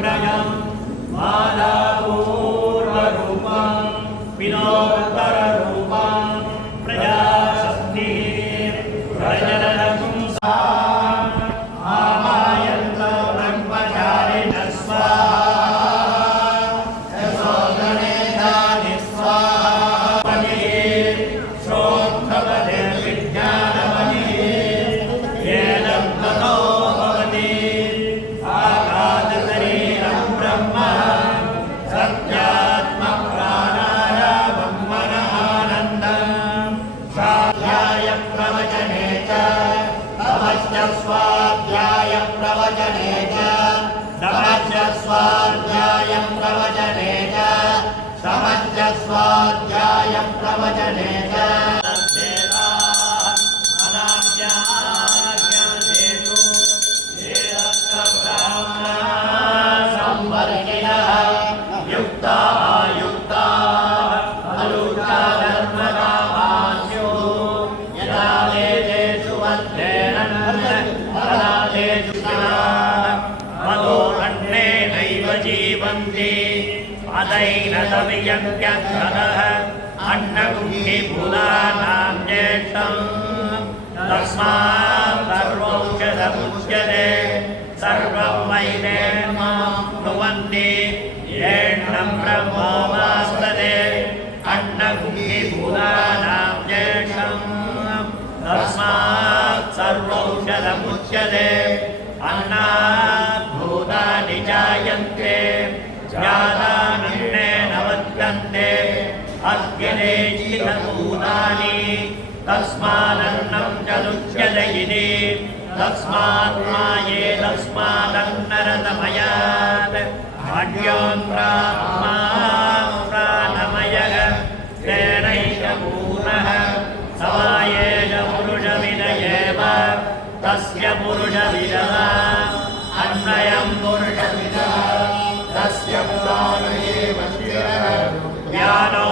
प्रजं मालापूर्वरूपं विनोत्तररूपं प्रजाशक्तिः प्रजननपुंसा आमायन्त ब्रह्मचारिणः स्वाहा यशोधने दानि स्वाहा श्रोत्रपदे विज्ञानमणिः येनं ततो भवति आकाशशरीरं ब्रह्म सत्यात्मप्राणायामं मनः आनन्दं स्वाध्यायं प्रवचने च तमश्च स्वाध्यायं प्रवचने च तमश्च स्वाध्यायं प्रवचने च तमश्च स्वाध्यायं प्रवचने च अन्नकुम्भिभूतानां ज्येष्ठं तस्मात् सर्वौषधमुच्यते सर्वं वैदेहमाप्नुवन्ति येषं ब्रह्मोपासते अन्नकुम्भिभूतानां ज्येष्ठं तस्मात् सर्वौषधमुच्यते अन्नात् भूतानि जायन्ते ज्ञानान्नेन वर्तन्ते अग्निरेचितभूतानि तस्मादन्नं च लुच्यते इति तस्मात्माये तस्मादन्नरतमयात् अड्योन्ब्राह्मा प्राणमयः तेनैष पूर्णः समायेष पुरुषविदयेव तस्य पुरुषविदः अन्वयं पुरुषविदः तस्य पुराणेव ज्ञानो